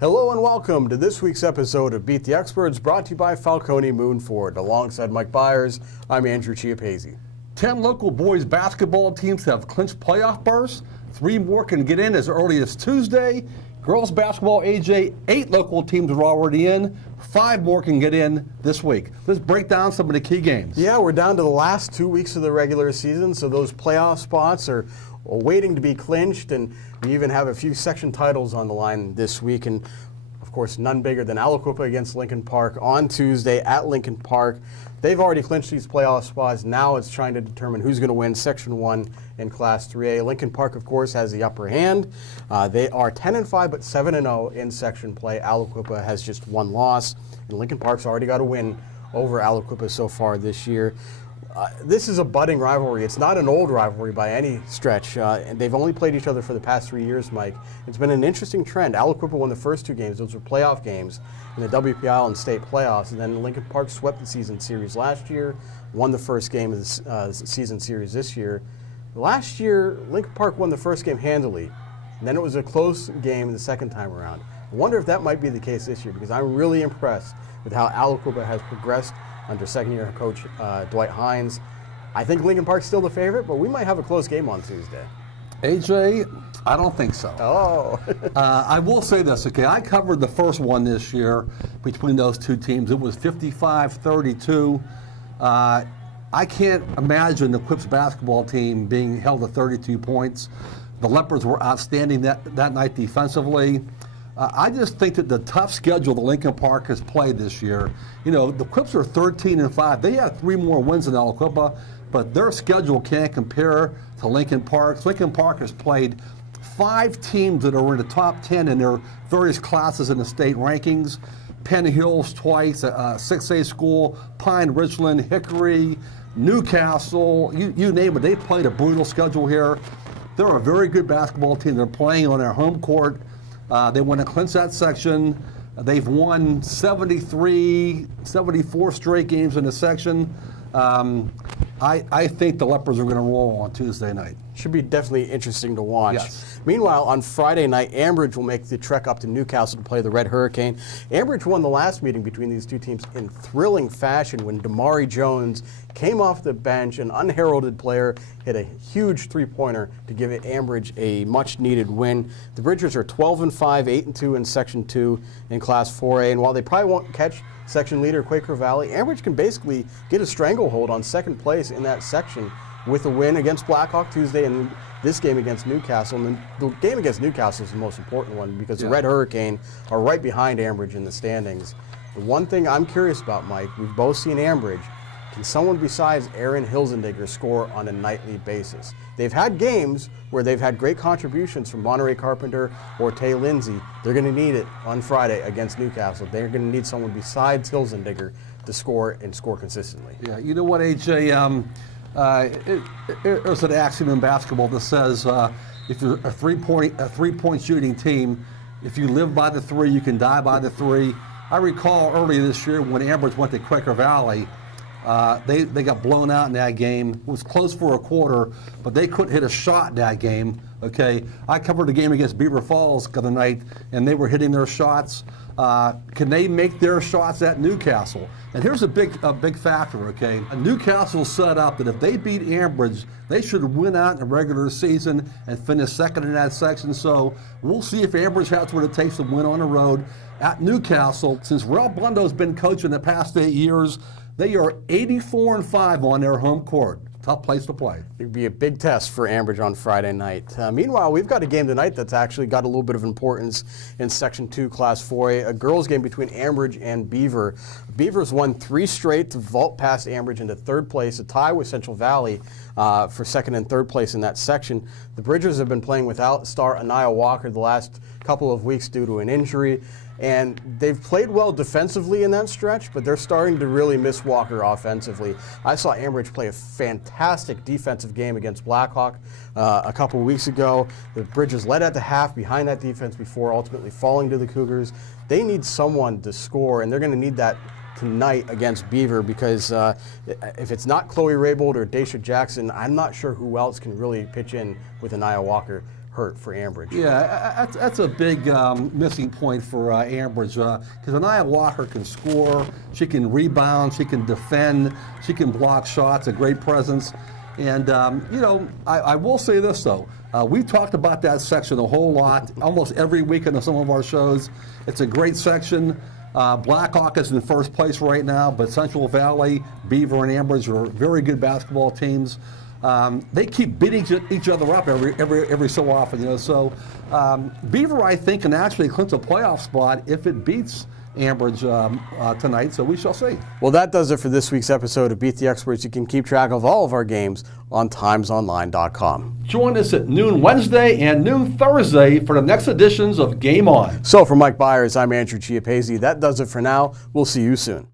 Hello and welcome to this week's episode of Beat the Experts, brought to you by Falcone Moon Ford. Alongside Mike Bires, I'm Andrew Chiappazzi. 10 local boys basketball teams have clinched playoff berths. 3 more can get in as early as Tuesday. Girls basketball, AJ, 8 local teams are already in. 5 more can get in this week. Let's break down some of the key games. Yeah, we're down to the last 2 weeks of the regular season, so those playoff spots are waiting to be clinched, and we even have a few section titles on the line this week, and of course none bigger than Aliquippa against Lincoln Park on Tuesday at Lincoln Park. They've already clinched these playoff spots. Now it's trying to determine who's going to win Section 1 in Class 3A. Lincoln Park, of course, has the upper hand. They are 10-5 but 7-0 in section play. Aliquippa has just 1 loss, and Lincoln Park's already got a win over Aliquippa so far this year. This is a budding rivalry. It's not an old rivalry by any stretch. And they've only played each other for the past 3 years, Mike. It's been an interesting trend. Aliquippa won the first 2 games. Those were playoff games in the WPI and state playoffs. And then Lincoln Park swept the season series last year, won the first game of the season series this year. Last year, Lincoln Park won the first game handily. And then it was a close game the second time around. I wonder if that might be the case this year, because I'm really impressed with how Aliquippa has progressed under second-year coach Dwight Hines. I think Lincoln Park's still the favorite, but we might have a close game on Tuesday. AJ, I don't think so. Oh. I will say this, okay? I covered the first one this year between those 2 teams. It was 55-32. I can't imagine the Quips basketball team being held to 32 points. The Leopards were outstanding that night defensively. I just think that the tough schedule that Lincoln Park has played this year, you know, the Quips are 13-5. They have 3 more wins than Aliquippa, but their schedule can't compare to Lincoln Park's. Lincoln Park has played 5 teams that are in the top 10 in their various classes in the state rankings. Penn Hills twice, 6A school, Pine Richland, Hickory, Newcastle, you name it. They played a brutal schedule here. They're a very good basketball team. They're playing on their home court. They want to clinch that section. They've won 74 straight games in the section. I think the Leopards are going to roll on Tuesday night. Should be definitely interesting to watch. Yes. Meanwhile, on Friday night, Ambridge will make the trek up to Newcastle to play the Red Hurricane. Ambridge won the last meeting between these 2 teams in thrilling fashion when Damari Jones came off the bench. An unheralded player hit a huge 3-pointer to give Ambridge a much-needed win. The Bridgers are 12-5, 8-2 in Section 2 in Class 4A, and while they probably won't catch section leader Quaker Valley, Ambridge can basically get a stranglehold on second place in that section with a win against Blackhawk Tuesday and this game against Newcastle. And the game against Newcastle is the most important one because the Red Hurricane are right behind Ambridge in the standings. The one thing I'm curious about, Mike, we've both seen Ambridge. Can someone besides Aaron Hilzendigger score on a nightly basis? They've had games where they've had great contributions from Monterey Carpenter or Tay Lindsay. They're going to need it on Friday against Newcastle. They're going to need someone besides Hilzendigger to score and score consistently. Yeah, you know what, AJ? There's an axiom in basketball that says if you're a three-point shooting team, if you live by the 3, you can die by the 3. I recall earlier this year when Ambridge went to Quaker Valley, they got blown out in that game. It was close for a quarter, but they couldn't hit a shot in that game. Okay, I covered the game against Beaver Falls the other night, and they were hitting their shots. Can they make their shots at Newcastle? And here's a big factor, okay? Newcastle set up that if they beat Ambridge, they should win out in the regular season and finish second in that section. So we'll see if Ambridge has what it takes to win on the road at Newcastle. Since Ralph Blundo's been coaching the past 8 years, they are 84-5 on their home court. Tough place to play. It'd be a big test for Ambridge on Friday night. Meanwhile, we've got a game tonight that's actually got a little bit of importance in Section 2, Class 4A, a girls' game between Ambridge and Beaver. Beaver's won 3 straight to vault past Ambridge into 3rd place, a tie with Central Valley for 2nd and 3rd place in that section. The Bridgers have been playing without star Anaya Walker the last couple of weeks due to an injury. And they've played well defensively in that stretch, but they're starting to really miss Walker offensively. I saw Ambridge play a fantastic defensive game against Blackhawk a couple weeks ago. The Bridgers led at the half behind that defense before ultimately falling to the Cougars. They need someone to score, and they're going to need that tonight against Beaver because if it's not Chloe Raybould or Daisha Jackson, I'm not sure who else can really pitch in with Anaya Walker hurt for Ambridge. Yeah, that's a big missing point for Ambridge because Anaya Walker can score, she can rebound, she can defend, she can block shots, a great presence. And, I will say this, though. We've talked about that section a whole lot, almost every week on some of our shows. It's a great section. Blackhawk is in first place right now, but Central Valley, Beaver, and Ambridge are very good basketball teams. They keep beating each other up every so often, So Beaver, I think, can actually clinch a playoff spot if it beats Ambridge tonight, so we shall see. Well, that does it for this week's episode of Beat the Experts. You can keep track of all of our games on timesonline.com. Join us at noon Wednesday and noon Thursday for the next editions of Game On. So for Mike Bires, I'm Andrew Chiappazzi. That does it for now. We'll see you soon.